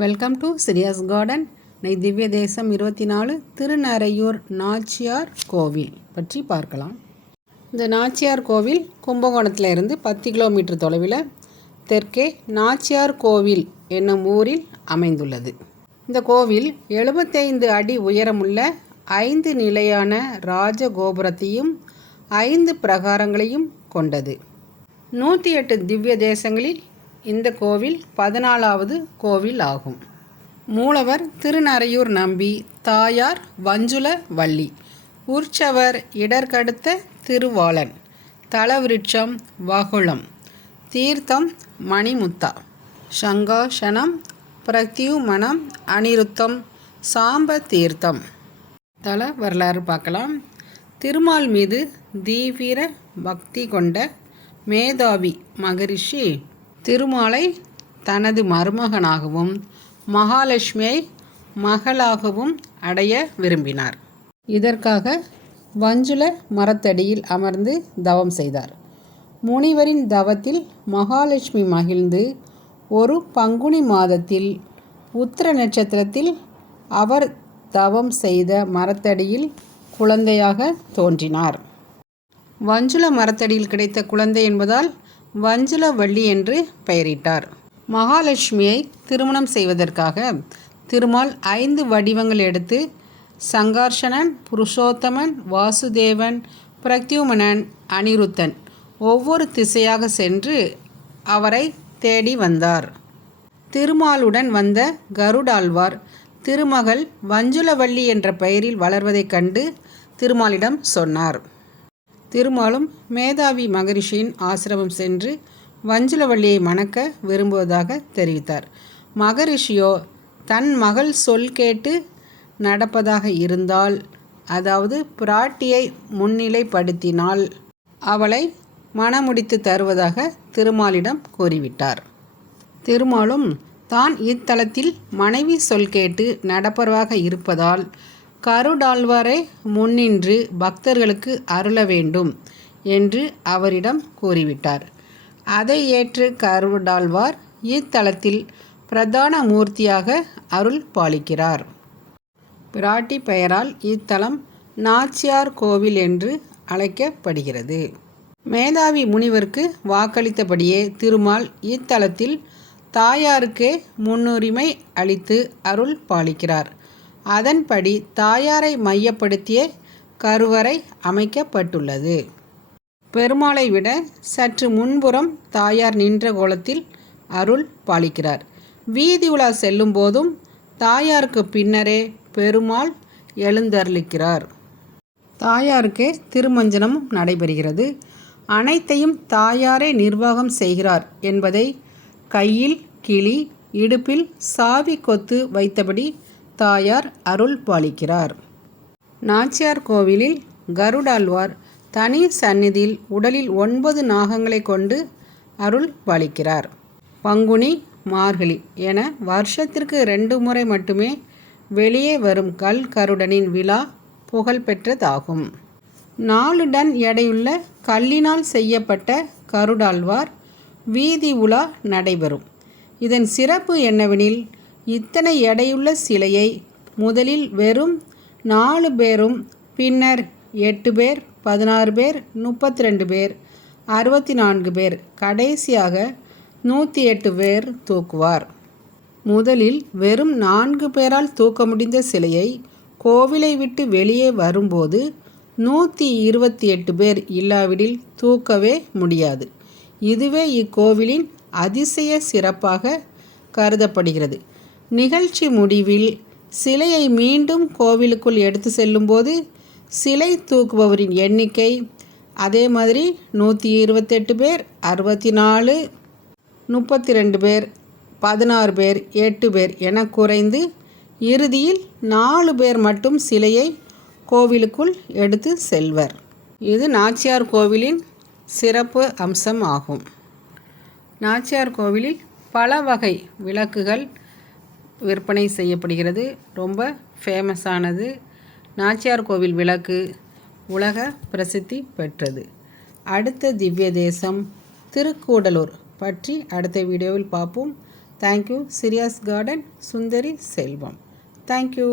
Welcome to சிரியாஸ் garden நை திவ்ய தேசம் இருபத்தி நாலு திருநறையூர் நாச்சியார் கோவில் பற்றி பார்க்கலாம். இந்த நாச்சியார் கோவில் கும்பகோணத்தில் இருந்து பத்து கிலோமீட்டர் தொலைவில் தெற்கே நாச்சியார் கோவில் என்னும் ஊரில் அமைந்துள்ளது. இந்த கோவில் எழுபத்தைந்து அடி உயரமுள்ள ஐந்து நிலையான ராஜ கோபுரத்தையும் ஐந்து பிரகாரங்களையும் கொண்டது. நூற்றி எட்டு திவ்ய தேசங்களில் இந்த கோவில் பதினாலாவது கோவில் ஆகும். மூலவர் திருநறையூர் நம்பி தாயார் வஞ்சுல வள்ளி உற்சவர் இடர்கடுத்த திருவாளன் தலவிருட்சம் வகுளம் தீர்த்தம் மணிமுத்தா சங்காசனம் பிரத்யுமணம் அனிருத்தம் சாம்ப தீர்த்தம் தல வரலாறு பார்க்கலாம். திருமால் மீது தீவிர பக்தி கொண்ட மேதாவி மகரிஷி திருமாலை தனது மருமகனாகவும் மகாலட்சுமியை மகளாகவும் அடைய விரும்பினார். இதற்காக வஞ்சுல மரத்தடியில் அமர்ந்து தவம் செய்தார். முனிவரின் தவத்தில் மகாலட்சுமி மகிழ்ந்து ஒரு பங்குனி மாதத்தில் உத்திர நட்சத்திரத்தில் அவர் தவம் செய்த மரத்தடியில் குழந்தையாக தோன்றினார். வஞ்சுல மரத்தடியில் கிடைத்த குழந்தை என்பதால் வஞ்சுலவள்ளி என்று பெயரிட்டார். மகாலட்சுமியை திருமணம் செய்வதற்காக திருமால் ஐந்து வடிவங்கள் எடுத்து சங்கார்ஷணன் புருஷோத்தமன் வாசுதேவன் பிரத்யுமனன் அனிருத்தன் ஒவ்வொரு திசையாக சென்று அவரை தேடி வந்தார். திருமாலுடன் வந்த கருடாழ்வார் திருமகள் வஞ்சுலவள்ளி என்ற பெயரில் வளர்வதைக் கண்டு திருமாலிடம் சொன்னார். திருமாலும் மேதாவி மகரிஷியின் ஆசிரமம் சென்று வஞ்சலவள்ளியை மணக்க விரும்புவதாக தெரிவித்தார். மகரிஷியோ தன் மகள் சொல் கேட்டு நடப்பதாக இருந்தால் அதாவது பிராட்டியை முன்னிலைப்படுத்தினால் அவளை மணமுடித்து தருவதாக திருமாலிடம் கூறிவிட்டார். திருமாலும் தான் இத்தலத்தில் மனைவி சொல் கேட்டு நடப்பவராக இருப்பதால் கருடாழ்வாரை முன்னின்று பக்தர்களுக்கு அருள வேண்டும் என்று அவரிடம் கூறிவிட்டார். அதை ஏற்று கருடாழ்வார் இத்தலத்தில் பிரதான மூர்த்தியாக அருள் பாலிக்கிறார். பிராட்டி பெயரால் இத்தலம் நாச்சியார் கோவில் என்று அழைக்கப்படுகிறது. மேதாவி முனிவருக்கு வாக்களித்தபடியே திருமால் இத்தலத்தில் தாயாருக்கே முன்னுரிமை அளித்து அருள் பாலிக்கிறார். அதன்படி தாயாரை மையப்படுத்திய கருவறை அமைக்கப்பட்டுள்ளது. பெருமாளை விட சற்று முன்புறம் தாயார் நின்ற கோலத்தில் அருள் பாலிக்கிறார். வீதி உலா செல்லும் போதும் தாயாருக்கு பின்னரே பெருமாள் எழுந்தருளிக்கிறார். தாயாருக்கு திருமஞ்சனம் நடைபெறுகிறது. அனைத்தையும் தாயாரே நிர்வாகம் செய்கிறார் என்பதை கையில் கிளி இடுப்பில் சாவி கொத்து வைத்தபடி தாயார் அருள் பாலிக்கிறார். நாச்சியார் கோவிலில் கருடாழ்வார் தனி சந்நிதியில் உடலில் ஒன்பது நாகங்களை கொண்டு அருள் பாலிக்கிறார். பங்குனி மார்கழி என வருஷத்திற்கு ரெண்டு முறை மட்டுமே வெளியே வரும் கல் கருடனின் விழா புகழ்பெற்றதாகும் நாலு டன் எடையுள்ள கல்லினால் செய்யப்பட்ட கருடாழ்வார் வீதி உலா நடைபெறும். இதன் சிறப்பு என்னவெனில் இத்தனை எடையுள்ள சிலையை முதலில் வெறும் நாலு பேரும் பின்னர் எட்டு பேர் பதினாறு பேர் முப்பத்தி ரெண்டு பேர் அறுபத்தி நான்கு பேர் கடைசியாக நூற்றி எட்டு பேர் தூக்குவார். முதலில் வெறும் நான்கு பேரால் தூக்க முடிந்த சிலையை கோவிலை விட்டு வெளியே வரும்போது நூற்றி இருபத்தி எட்டு பேர் இல்லாவிடில் தூக்கவே முடியாது. இதுவே இக்கோவிலின் அதிசய சிறப்பாக கருதப்படுகிறது. நிகழ்ச்சி முடிவில் சிலையை மீண்டும் கோவிலுக்குள் எடுத்து செல்லும்போது சிலை தூக்குபவரின் எண்ணிக்கை அதே மாதிரி நூற்றி இருபத்தெட்டு பேர் அறுபத்தி நாலு முப்பத்தி ரெண்டு பேர் பதினாறு பேர் எட்டு பேர் என குறைந்து இறுதியில் நாலு பேர் மட்டும் சிலையை கோவிலுக்குள் எடுத்து செல்வர். இது நாச்சியார் கோவிலின் சிறப்பு அம்சம் ஆகும். நாச்சியார் கோவிலில் பல வகை விளக்குகள் விற்பனை செய்யப்படுகிறது. ரொம்ப ஃபேமஸானது நாச்சியார் கோவில் விளக்கு உலக பிரசித்தி பெற்றது. அடுத்த திவ்ய தேசம் திருக்கூடலூர் பற்றி அடுத்த வீடியோவில் பார்ப்போம். Thank you சிரியாஸ் garden Sundari Selvam thank you